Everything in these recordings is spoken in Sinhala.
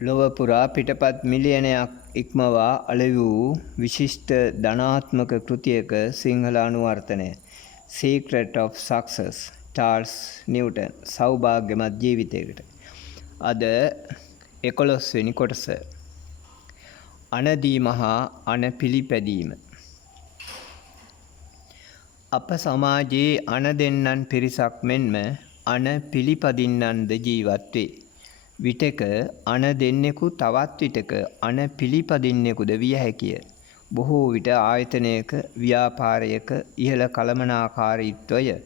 ලොව පුරා පිටපත් මිලියනයක් ඉක්මවා අලෙවි වූ විශිෂ්ට ධනාත්මක කෘතියක සිංහල අනුවර්තනය Secret of Success Charles Newton සෞභාග්‍යමත් ජීවිතයකට. අද 11 වෙනි කොටස. අනදීම හා අන පිළිපැදීම. අප සමාජයේ අන දෙන්නන් පිරිසක් මෙන්ම අන පිළිපදින්නන්ද ජීවත් වේ. විටක අන දෙන්නෙකු තවත් විටක අන පිළිපදින්නෙකුද විය හැකිය. බොහෝ විට ආයතනයක ව්‍යාපාරයක ඉහළ කළමනාකාරීත්වය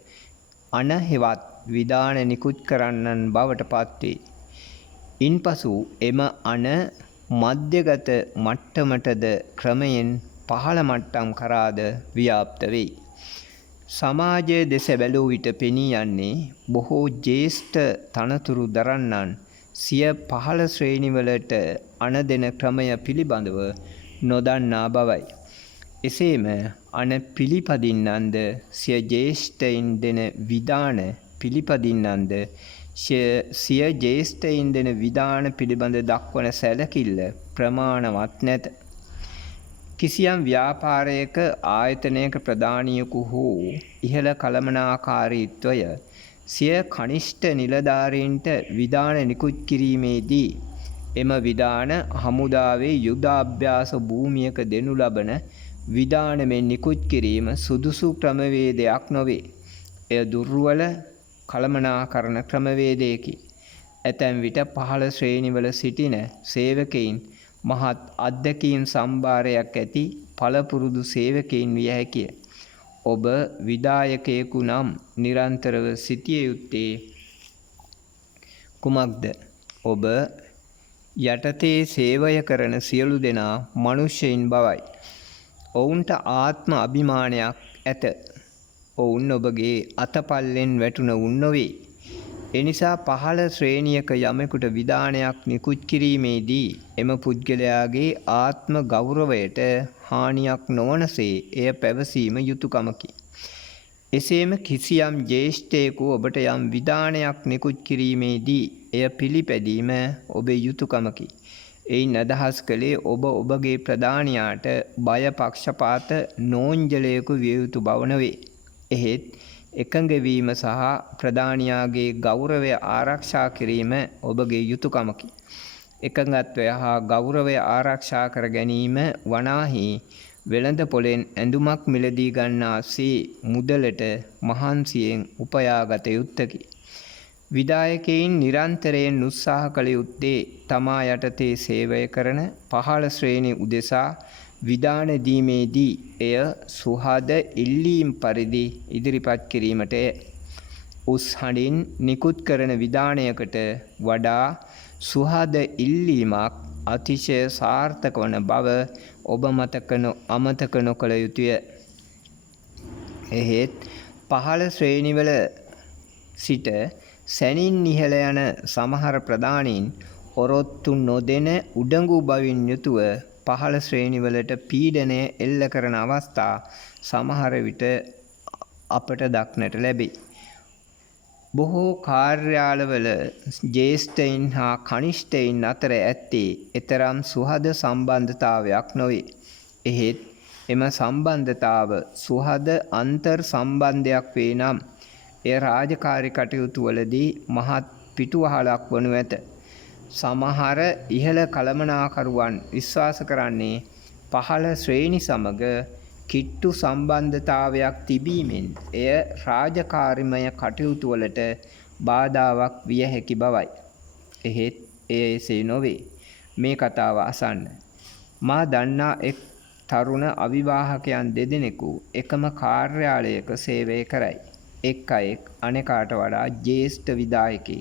අන හෙවත් විධාන නිකුත් කරන්නන් බවට පත්වේ. ඉන්පසු එම අන මධ්‍යගත මට්ටමටද ක්‍රමයෙන් පහළ මට්ටම් කරාද ව්‍යාප්ත වෙයි. සමාජය දෙස බැලූ විට පෙනී යන්නේ බොහෝ ජ්‍යෙෂ්ඨ තනතුරු දරන්නන් සිය පහළ ශ්‍රේණිවලට අන දෙන ක්‍රමය පිළිබඳව නොදන්නා බවයි. එසේම අන පිළිපදින්නන්ද සිය ජ්‍යෙෂ්ඨයින් දෙන විධාන පිළිපදින්නන්ද සිය ජ්‍යෙෂ්ඨයින් දෙන විධාන පිළිබඳ දක්වන සැලකිල්ල ප්‍රමාණවත් නැත. කිසියම් ව්‍යාපාරයක ආයතනයක ප්‍රධානියෙකු හෝ ඉහළ කළමනාකාරීත්වය සිය කනිෂ්ඨ නිලධාරීන්ට විධාන නිකුත් කිරීමේදී එම විධාන හමුදාවේ යුද අභ්‍යාස භූමියක දෙනු ලබන විධාන මෙන් නිකුත් කිරීම සුදුසු ක්‍රමවේදයක් නොවේ. එය දුර්වල කළමනාකරණ ක්‍රමවේදයකි. ඇතැම් විට පහළ ශ්‍රේණිවල සිටින සේවකයින් මහත් අත්දැකීම් සම්භාරයක් ඇති පළපුරුදු සේවකයින් විය හැකිය. ඔබ විධායකයෙකු නම් නිරන්තරව සිටිය යුත්තේ කුමක්ද? ඔබ යටතේ සේවය කරන සියලු දෙනා මනුෂ්‍යයින් බවයි. ඔවුන්ට ආත්ම අභිමානයක් ඇත. ඔවුන් ඔබගේ අතපල්ලෙන් වැටුණවුන් නොවේ. එනිසා පහළ ශ්‍රේණියක යමෙකුට විධානයක් නිකුත් කිරීමේදී එම පුද්ගලයාගේ ආත්ම ගෞරවයට හානියක් නොවනසේ එය පැවසීම යුතුයකමකි. එසේම කිසියම් ජ්‍යෙෂ්ඨයෙකු ඔබට යම් විධානයක් නිකුත් කිරීමේදී එය පිළිපැදීම ඔබේ යුතුයකමකි. එයින් අදහස් කළේ ඔබ ඔබගේ ප්‍රධානියාට බය පක්ෂපාත නෝන්ජලයෙකු විය යුතු බව නොවේ. එහෙත් එකඟ වීම සහ ප්‍රධානියාගේ ගෞරවය ආරක්ෂා කිරීම ඔබගේ යුතුයකමකි. එකඟත්වය හා ගෞරවය ආරක්ෂා කර ගැනීම වනාහි වෙළඳ පොලෙන් ඇඳුමක් මිලදී ගන්නාසේ මුදලට මහන්සියෙන් උපයාගත යුත්තකි. විධායකයින් නිරන්තරයෙන් උත්සාහ කළ යුත්තේ තමා යටතේ සේවය කරන පහළ ශ්‍රේණි උදෙසා විධාන දීමේදී එය සුහද ඉල්ලීම් පරිදි ඉදිරිපත් කිරීමටය. උස් හඬින් නිකුත් කරන විධානයකට වඩා සුහද ඉල්ලීමක් අතිශය සාර්ථක වන බව ඔබ අමතක නොකළ යුතුය. එහෙත් පහළ ශ්‍රේණිවල සිට සැනින් ඉහළ යන සමහර ප්‍රධානීන් ඔරොත්තු නොදෙන උඩඟු බවින් යුතුව පහළ ශ්‍රේණිවලට පීඩනය එල්ල කරන අවස්ථා සමහර විට අපට දක්නට ලැබේ. බොහෝ කාර්යාලවල ජ්‍යෙෂ්ඨයින් හා කනිෂ්ඨයින් අතර ඇත්තේ එතරම් සුහද සම්බන්ධතාවයක් නොවේ. එහෙත් එම සම්බන්ධතාව සුහද අන්තර් සම්බන්ධයක් වේ නම් එය රාජකාරී කටයුතු වලදී මහත් පිටුවහලක් වනු ඇත. සමහර ඉහළ කළමනාකරුවන් විශ්වාස කරන්නේ පහළ ශ්‍රේණි සමග කිට්ටු සම්බන්ධතාවයක් තිබීමෙන් එය රාජකාරිමය කටයුතු වලට බාධාවක් විය හැකි බවයි. එහෙත් එය එසේ නොවේ. මේ කතාව අසන්න. මා දන්නා එක් තරුණ අවිවාහකයන් දෙදෙනෙකු එකම කාර්යාලයක සේවය කරයි. එක් අයෙක් අනෙකාට වඩා ජ්‍යෙෂ්ඨ විධායකයෙකි.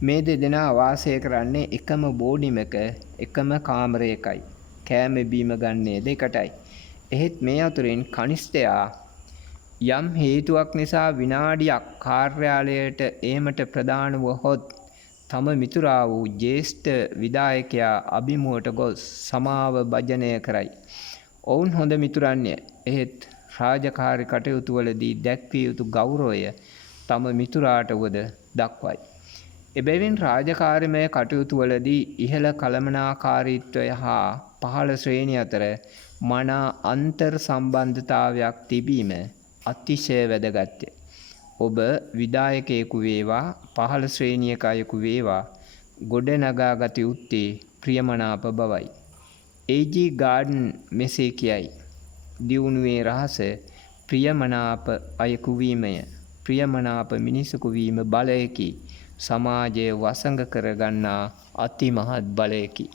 මේ දෙදෙනා වාසය කරන්නේ එකම බෝඩිමක එකම කාමරයකයි. කෑම බීම ගන්නේ දෙකටයි. එහෙත් මේ අතුරින් කනිෂ්ඨයා යම් හේතුවක් නිසා විනාඩියක් කාර්යාලයට ඒමට ප්‍රධාන වුවහොත් තම මිතුරා වූ ජ්‍යෙෂ්ඨ විධායකයා අභිමුවට ගොස් සමාව භජනය කරයි. ඔවුන් හොඳ මිතුරන්ය. එහෙත් රාජකාරී කටයුතු වලදී දැක්විය යුතු ගෞරවය තම මිතුරාට වද දක්වයි. එබැවින් රාජකාරිමය කටයුතුවලදී ඉහළ කළමනාකාරීත්වය හා පහළ ශ්‍රේණිය අතර මනා අන්තර් සම්බන්ධතාවයක් තිබීම අතිශය වැදගත්ය. ඔබ විධායකයෙකු වේවා පහළ ශ්‍රේණියක අයෙකු වේවා ගොඩනගා ගත යුත්තේ ප්‍රියමනාප බවයි. A.G. ගාඩන් මෙසේ කියයි. දියුණුවේ රහස ප්‍රියමනාප අයෙකු වීමය. ප්‍රියමනාප මිනිසෙකු වීම බලයකි. සමාජය වසඟ කරගන්නා අතිමහත් බලයකි.